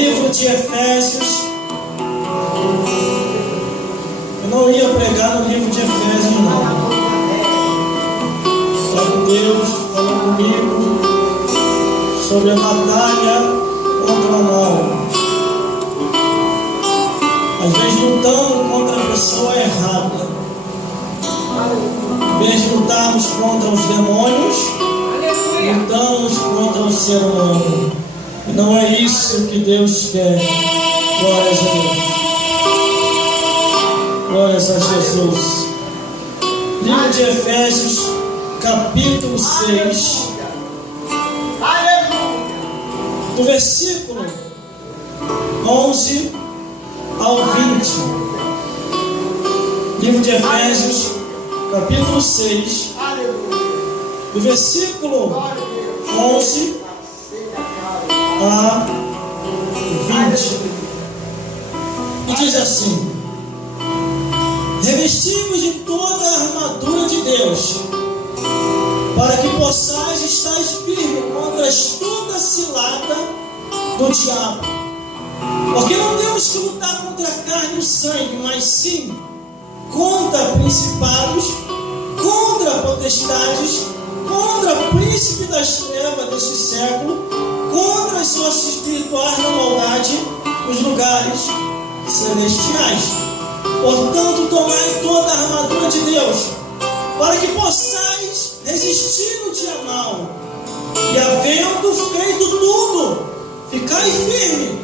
Livro de Efésios. Eu não ia pregar no livro de Efésios, não. Só que Deus falou comigo sobre a batalha contra o mal. Às vezes lutamos contra a pessoa errada. Em vez de lutarmos contra os demônios, lutamos contra o ser humano. E não é isso que Deus quer. Glórias a Deus. Glórias a Jesus. Livro de Efésios, capítulo 6. Do versículo 11 ao 20. Livro de Efésios, capítulo 6. Do versículo 11 a 20. E diz assim: revestimos de toda a armadura de Deus, para que possais estar firme contra a astuta cilada do diabo. Porque não temos que lutar contra a carne e o sangue, mas sim contra principados, contra potestades, contra o príncipe das trevas deste século, contra as suas espirituais na maldade nos lugares celestiais. Portanto, tomai toda a armadura de Deus, para que possais resistir no dia mau, e havendo feito tudo, ficai firme.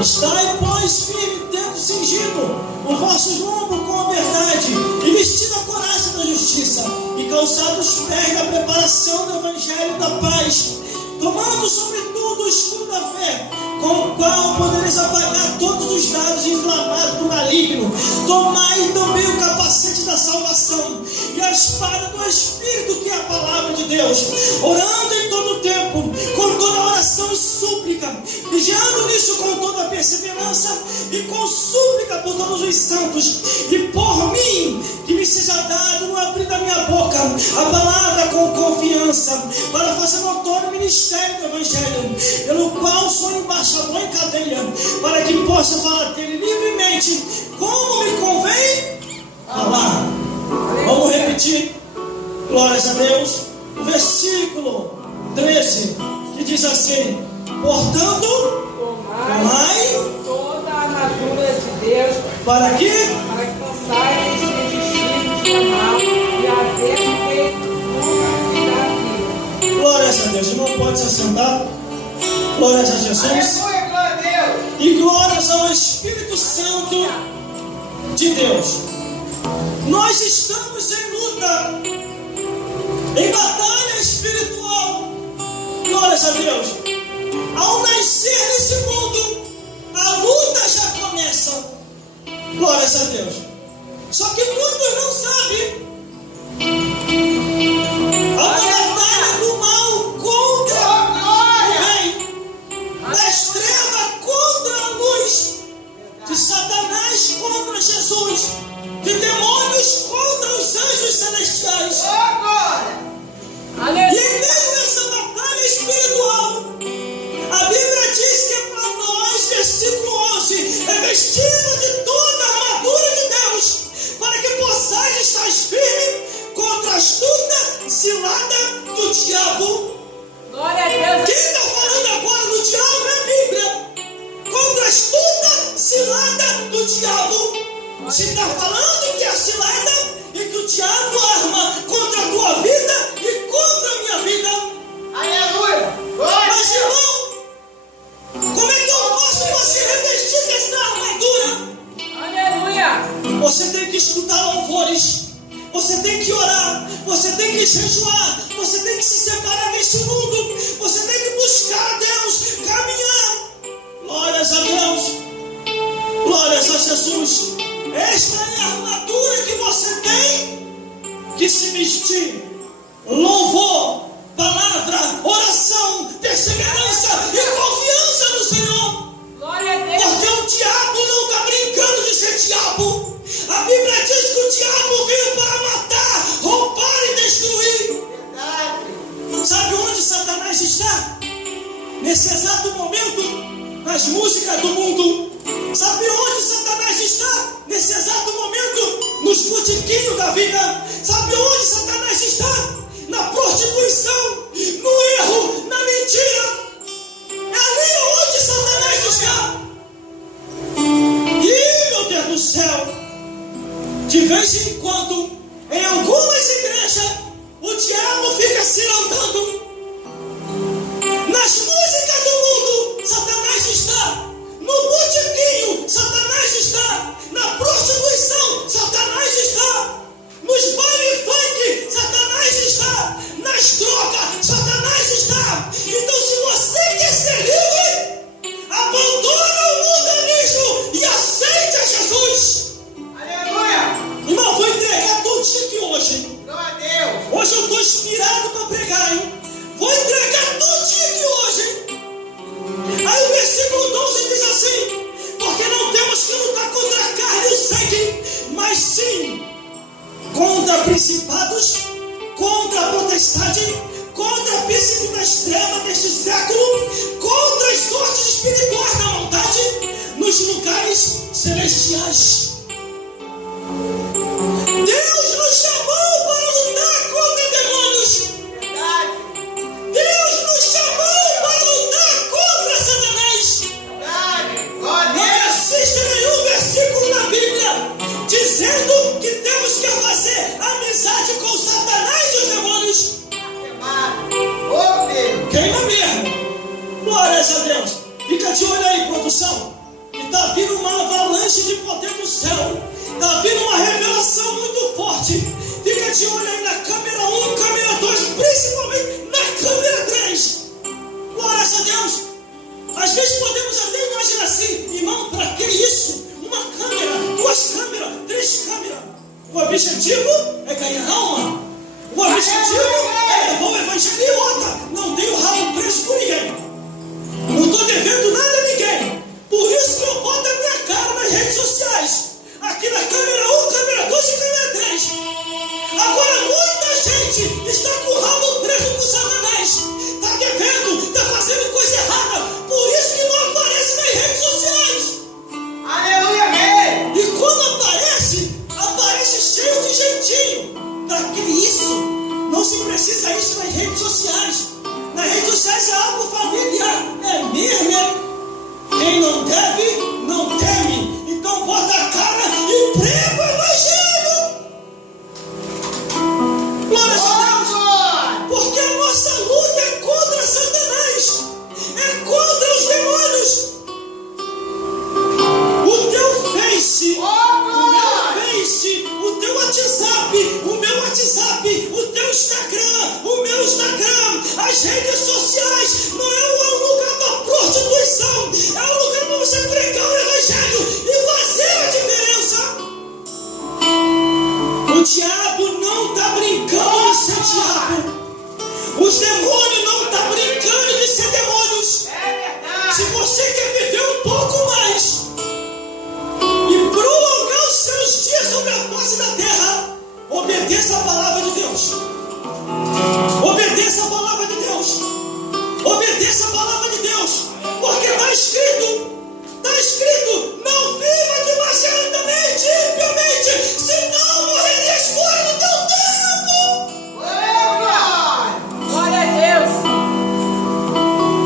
Estai, pois, firme, tendo cingido o vosso lombo com a verdade, e vestido a couraça da justiça, e calçado os pés da preparação do evangelho da paz, tomando sobretudo o escudo da fé, com o qual podereis apagar todos os dardos inflamados do maligno. Tomai também o capacete da salvação e a espada do Espírito, que é a palavra de Deus, orando em todo o tempo, com toda oração e súplica, vigiando nisso com toda perseverança e com súplica por todos os santos, e por mim, que me seja dado no abrir da minha boca a palavra com confiança, para fazer notório o ministério do evangelho, pelo qual sou embaixador em cadeia, para que possa falar dele livremente, como me convém falar. Vamos repetir. Glórias a Deus. O versículo 13, que diz assim: portanto, tomai toda a armadura de Deus, para que possais resistir no dia mau e haver feito tudo da vida. glórias a Deus. Irmão, pode se assentar. Glórias a Jesus. Aleluia, glória a Deus. E glórias ao Espírito Santo de Deus. Nós estamos em luta, em batalha espiritual. Glórias a Deus. Ao nascer nesse mundo, a luta já começa. Glórias a Deus. Só que muitos não sabem. Há uma batalha do mal contra o bem, das trevas contra a luz, de Satanás contra Jesus, de demônios contra os anjos celestiais. E em meio dessa batalha espiritual, a Bíblia diz que é para nós, versículo 11, revestido de toda a armadura de Deus, para que possais estar firme contra a astuta cilada do diabo. Glória a Deus. Quem está falando agora do diabo é a Bíblia. Contra a astuta cilada do diabo. Se está falando que a cilada e que o diabo arma contra a tua vida e contra a minha vida. Aleluia. Mas, irmão, como é que eu posso você revestir dessa armadura? Aleluia. Você tem que escutar louvores, você tem que orar, você tem que jejuar, você tem que se separar deste mundo, você tem que buscar a Deus, caminhar. Glórias a Deus, glórias a Jesus. Esta é a armadura que você tem que se vestir. Louvor, palavra, oração, perseverança e confiança no Senhor. Glória a Deus. Porque o diabo não está brincando de ser diabo. A Bíblia diz que o diabo veio para matar, roubar e destruir. Verdade. Sabe onde Satanás está? Nesse exato momento, nas músicas do mundo. Sabe onde Satanás está nesse exato momento? Nos botiquinhos da vida. Sabe onde Satanás está? Na prostituição, no erro, na mentira. É ali onde Satanás está. E, meu Deus do céu, de vez em quando, em algumas igrejas, o diabo fica se andando. Nas músicas do mundo, Satanás está. No botiquinho, Satanás está. Na prostituição, Satanás está. Nos bailes funk, Satanás está. Nas drogas, Satanás está. Então, se você quer ser livre, abandona o mundanismo e aceite a Jesus. Aleluia! Irmão, vou entregar tudinho aqui hoje. Glória a Deus! Hoje eu estou inspirado para pregar, hein? Vou entregar tudinho aqui hoje, hein? Aí o versículo 12 diz assim: porque não temos que lutar contra a carne e o sangue, mas sim contra principados, contra a potestade, contra a príncipe das trevas deste século, contra as forças espirituais da maldade nos lugares celestiais. Deus nos chamou para lutar contra demônios. Verdade! Deus nos chamou para lutar contra Satanás. Verdade! Glória a Não Deus! existe nenhum versículo na Bíblia dizendo que temos que fazer amizade com Satanás e os demônios. Queimado! Ô Deus! Queima mesmo. Glórias a Deus. Fica de olho aí, produção. Que está vindo uma avalanche de poder do céu. Está vindo uma revelação muito forte. Fica de olho aí na câmera 1, câmera 2, principalmente na câmera 3. Glórias a Deus. Às vezes podemos até imaginar assim: irmão, para que isso? Uma câmera, 2 câmeras, 3 câmeras. O objetivo é ganhar alma. O objetivo é levar o evangelho e outra. Não tenho rabo preso por ninguém. Não estou devendo nada a ninguém. Por isso que eu boto a minha cara nas redes sociais. Aqui na câmera 1, câmera 2 e câmera 3. Agora muita gente está com o rabo preso com Satanás. Está devendo, está fazendo coisa errada. Por isso que não aparece nas redes sociais. Aleluia, rei! E quando aparece cheio de jeitinho. Para que isso? Não se precisa isso nas redes sociais. Nas redes sociais é algo familiar. É mesmo, é? Quem não deve, não teme. Então bota a cara e prega o evangelho. Glória a Deus. Porque a nossa luta é contra Satanás. É contra os demônios. O teu Face, o meu Face, o teu WhatsApp, o meu WhatsApp, o teu Instagram, o meu Instagram, as redes sociais não é um lugar para prostituição, é um lugar para você pregar o evangelho e fazer a diferença. O diabo não está brincando de ser diabo. Os demônios não estão brincando de ser demônios. É verdade! Se você quer viver um pouco mais e prolongar os seus dias sobre a face da terra, obedeça a palavra de Deus. Obedeça a palavra de Deus. Obedeça a palavra de Deus. Porque está escrito, não viva demasiadamente, impiamente, senão morrerias fora do teu tempo. Glória! Glória a Deus!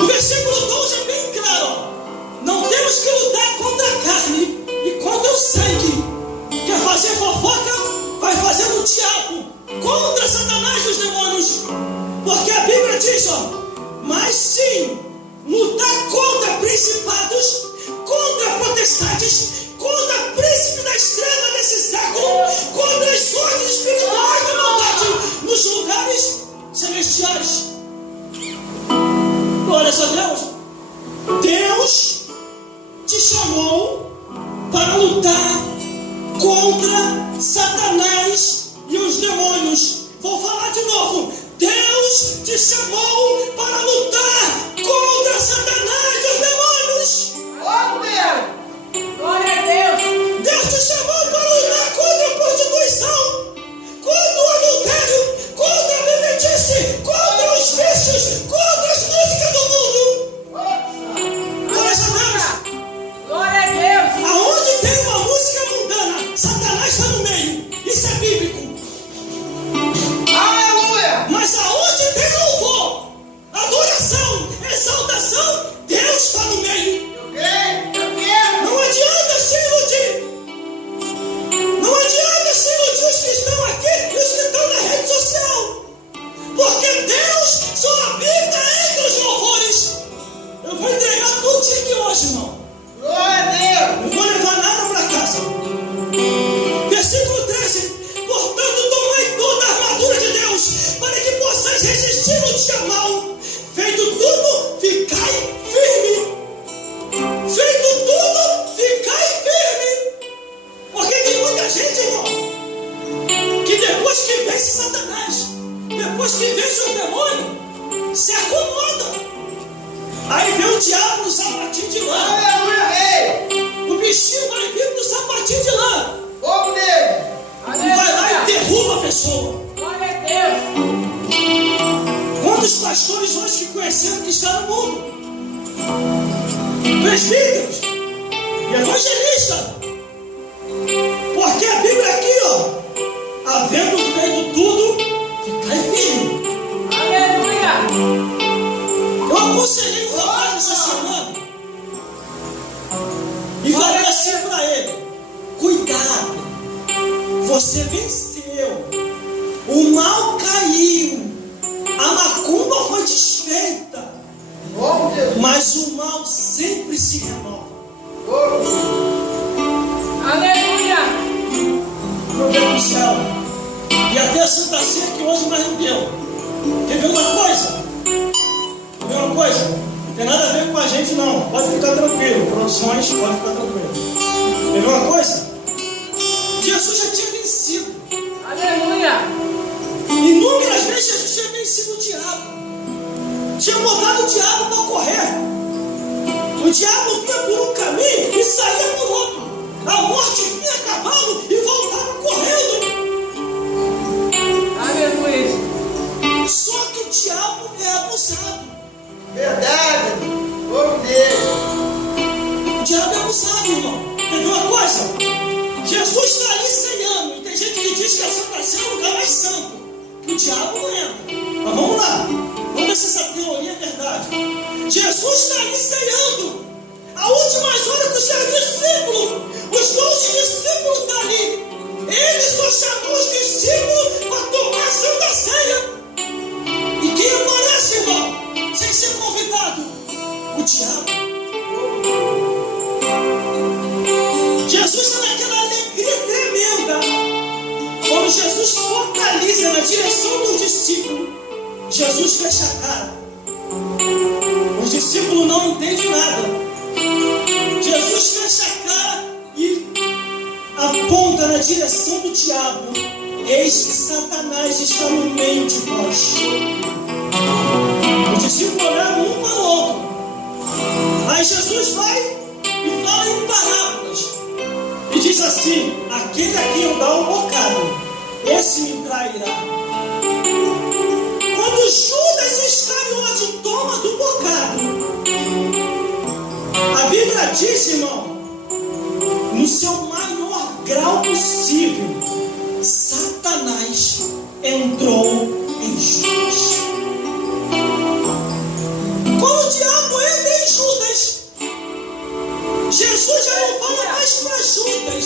O versículo 12 é bem claro. Não temos que lutar contra a carne e contra o sangue. Quer fazer fofoca? Vai fazer o diabo contra Satanás e os demônios. Porque a Bíblia diz, mas sim lutar contra principados, contra potestades, contra príncipe das trevas desse século, contra as forças espirituais da maldade nos lugares celestiais. Glória a Deus. Deus te chamou para lutar contra Satanás e os demônios. Vou falar de novo. Deus te chamou para lutar contra Satanás e os demônios. Ô Deus! Glória a Deus! Deus te chamou para lutar contra a prostituição, contra o adultério, contra a bebedice, contra os vícios, contra as músicas do mundo. Glória a Deus. lã. Aleluia, rei. O bichinho vai vir no sapatinho de lã. Fogo nele. E vai lá e derruba a pessoa. Glória a Deus. Quantos pastores hoje que conheceram que está no mundo? Presbíteros e evangelistas. Porque a Bíblia aqui, ó, havendo feito tudo, ficai firme. Aleluia. Eu aconselhei o rapaz essa semana e falei assim para ele: cuidado, você venceu, o mal caiu, a macumba foi desfeita, Fogo, Jesus. mas o mal sempre se renova. Fogo. Aleluia. Meu Deus do céu. E até a Santa Ceia que hoje mais não deu. Quer ver uma coisa? Quer ver uma coisa? Não tem nada a ver com a gente não. Pode ficar tranquilo. Produções, pode ficar tranquilo. Quer ver uma coisa? Jesus já tinha vencido. Aleluia. Inúmeras vezes Jesus tinha vencido o diabo. Tinha botado o diabo para correr. O diabo vinha por um caminho e saía por outro. A morte vinha a cavalo e voltava correndo. Aleluia. Só que o diabo é abusado. Verdade. Fogo nele. O diabo é abusado, irmão. Quer ver uma coisa? Jesus está ali 100 anos. E tem gente que diz que a Santa Ceia é o lugar mais santo. Que o diabo não entra. Mas vamos lá. Vamos ver se essa teoria é verdade. Jesus está ali ceando. A últimas horas dos seus discípulos. Os 12 discípulos estão ali. Ele só chamou os discípulos para tomar a Santa Ceia. E quem aparece, irmão? Sem ser convidado? O diabo. Jesus está naquela alegria tremenda. Quando Jesus focaliza na direção dos discípulos, Jesus fecha a cara. Os discípulos não entendem nada. Jesus fecha a cara e aponta na direção do diabo. Eis que Satanás está no meio de vós. Os discípulos olharam um para o outro. Aí Jesus vai e fala em parábolas. E diz assim: aquele a quem eu dar um bocado, esse me trairá. Quando Judas Iscariote toma do bocado, a Bíblia diz, irmão, no seu maior grau possível, Satanás entrou em Judas. Quando o diabo entra em Judas, Jesus já não fala mais para Judas,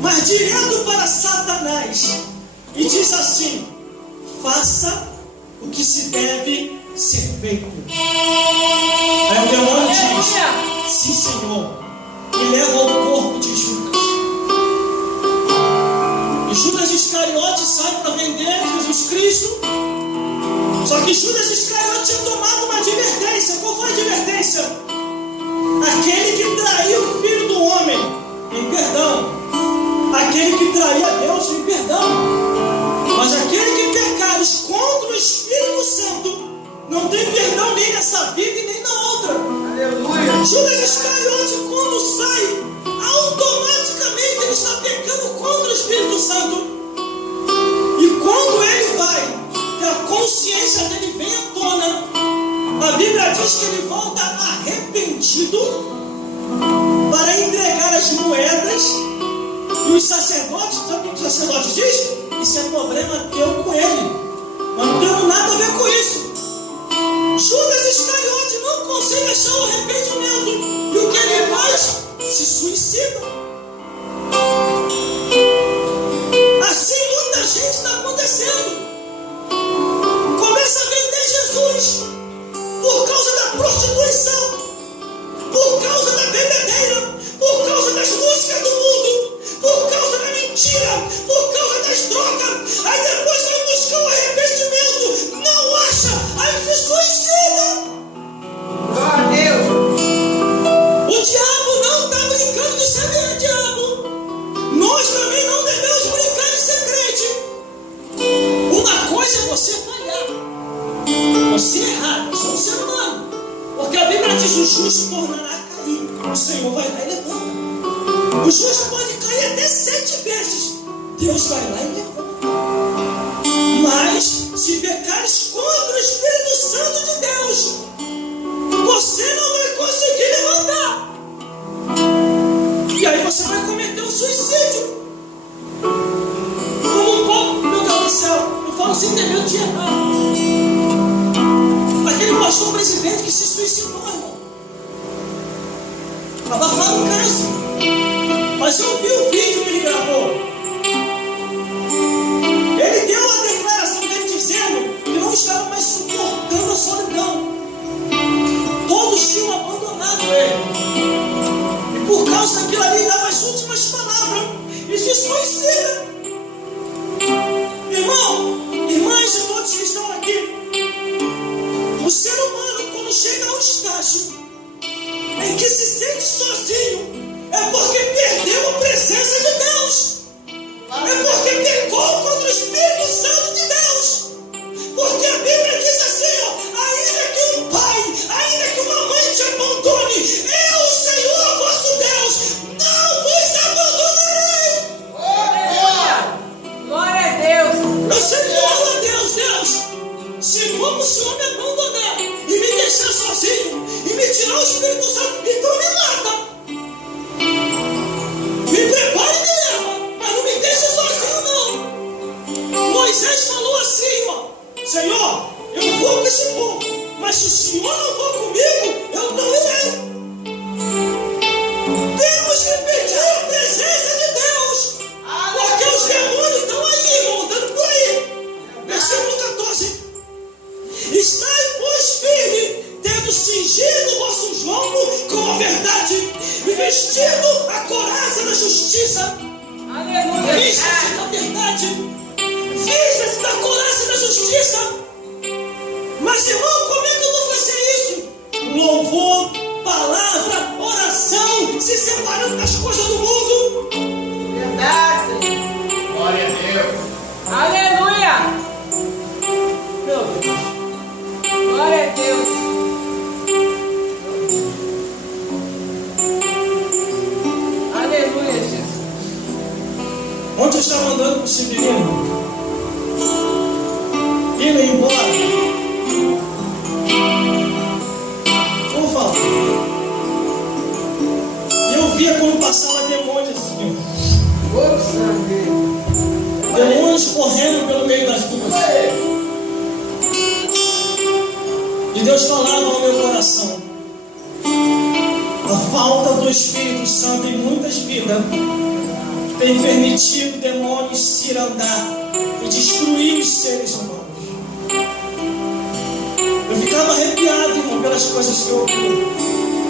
mas direto para Satanás, e diz assim: faça o que se deve ser feito. Aí o demônio diz: sim, Senhor, e leva ao corpo de Judas. E Judas Iscariote sai para vender Jesus Cristo. Só que Judas Iscariote tinha tomado uma advertência. Qual foi a advertência? Aquele que traiu o Filho do Homem, tem perdão. Aquele que trair a Deus, tem perdão. Mas aquele que pecares contra o Espírito Santo, não tem perdão nem nessa vida e nem na outra. Aleluia. Judas Iscariote, quando sai, automaticamente ele está pecando contra o Espírito Santo. E quando ele vai, que a consciência dele vem à tona, a Bíblia diz que ele volta arrependido para entregar as moedas. E os sacerdotes, sabe o que o sacerdote diz? Isso é problema teu com ele. Nós não temos nada a ver com isso. Judas Iscariote não consegue achar o arrependimento. E o que ele faz? Se suicida. Assim muita gente está acontecendo. Começa a vender Jesus por causa da prostituição, por causa da bebedeira, por causa das músicas do mundo, por causa da mentira, por causa das drogas. Aí depois vai buscar o arrependimento, não acha, aí se suicida. Glória a Deus. O diabo não está brincando de ser diabo. Nós também não devemos brincar de ser crente. Uma coisa é você falhar, você errar, você é um ser humano. Porque a Bíblia diz: o justo tornará a o Senhor vai lá e levanta. O justo pode cair até 7 vezes. Deus vai lá e levanta. Mas, se pecares contra o Espírito Santo de Deus, você não vai conseguir levantar. E aí você vai cometer um suicídio. Como um pouco, meu Deus do céu, eu falo sem ter medo de errar. Aquele pastor presidente que se suicidou, irmão. Abafaram o caso. Mas eu vi o vídeo que ele gravou. Ele deu a declaração dele dizendo que não estava mais suportando a solidão. Todos tinham abandonado ele. E por causa daquilo ali, dava as últimas palavras e se suicida. Irmão, irmãs e todos que estão aqui, o ser humano, quando chega a um estágio em que se sente sozinho, é porque perdeu a presença de Deus. É porque pecou contra o Espírito Santo de Deus. Porque a Bíblia diz assim, ó, ainda que um pai, ainda que uma mãe te abandone, eu, Senhor, vosso Deus, não vos abandonarei. Glória a Deus. Eu sempre oro a Deus, Deus, se como o Senhor me abandonar e me deixar sozinho, e me tirar o Espírito Santo, então me mata. Me prepara e me leva, mas não me deixa sozinho não. Moisés falou assim, ó, Senhor, eu vou com esse povo, mas se o Senhor não for comigo, eu não irei. Temos que pedir a presença de Deus, porque os demônios estão aí, irmão, andando por aí. Versículo 14. Estai, pois, firme, tendo cingido o vosso lombo com a verdade e vestido a couraça da justiça. Aleluia. Vista-se da verdade, vista-se da couraça da justiça. Mas, irmão, como é que eu vou fazer isso? Louvor, palavra, oração, se separando das coisas do mundo. Verdade. Glória a Deus. Aleluia. Meu Deus. Glória a Deus. Aleluia, Jesus. Ontem eu estava andando com esse menino, indo embora. Como fala? E eu via quando passava demônios assim, Ô, sangue. demônios correndo pelo meio das ruas. E Deus falava no meu coração: a falta do Espírito Santo em muitas vidas tem permitido demônios se andar e destruir os seres humanos. Eu ficava arrepiado, irmão, pelas coisas que eu vi.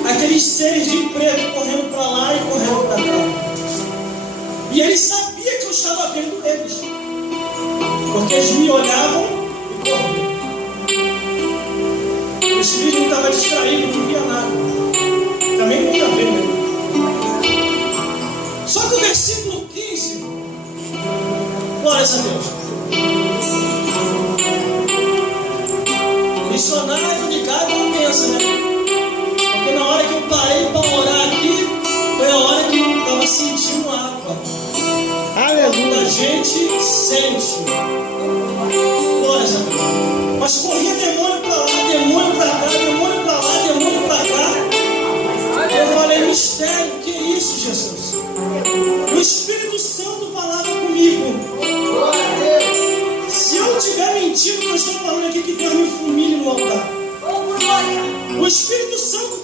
Aqueles seres de preto correndo para lá e correndo para cá. E ele sabia que eu estava vendo eles, porque eles me olhavam e corriam. O espírito estava distraído, não via nada. Também não ia ver, né? Só que o versículo 15, glórias a Deus. Missionário de cada não pensa, né? Porque na hora que eu parei para orar aqui, foi a hora que eu estava sentindo água. Aleluia. A gente sente. Glórias a Deus. Mas corria demônio para lá, demônio para cá, demônio para lá, demônio para cá. Eu falei, mistério, que é isso, Jesus? E o Espírito Santo falava comigo. Glória a Deus. Se eu estiver mentindo, eu estou falando aqui que Deus me humilhe no altar. O Espírito Santo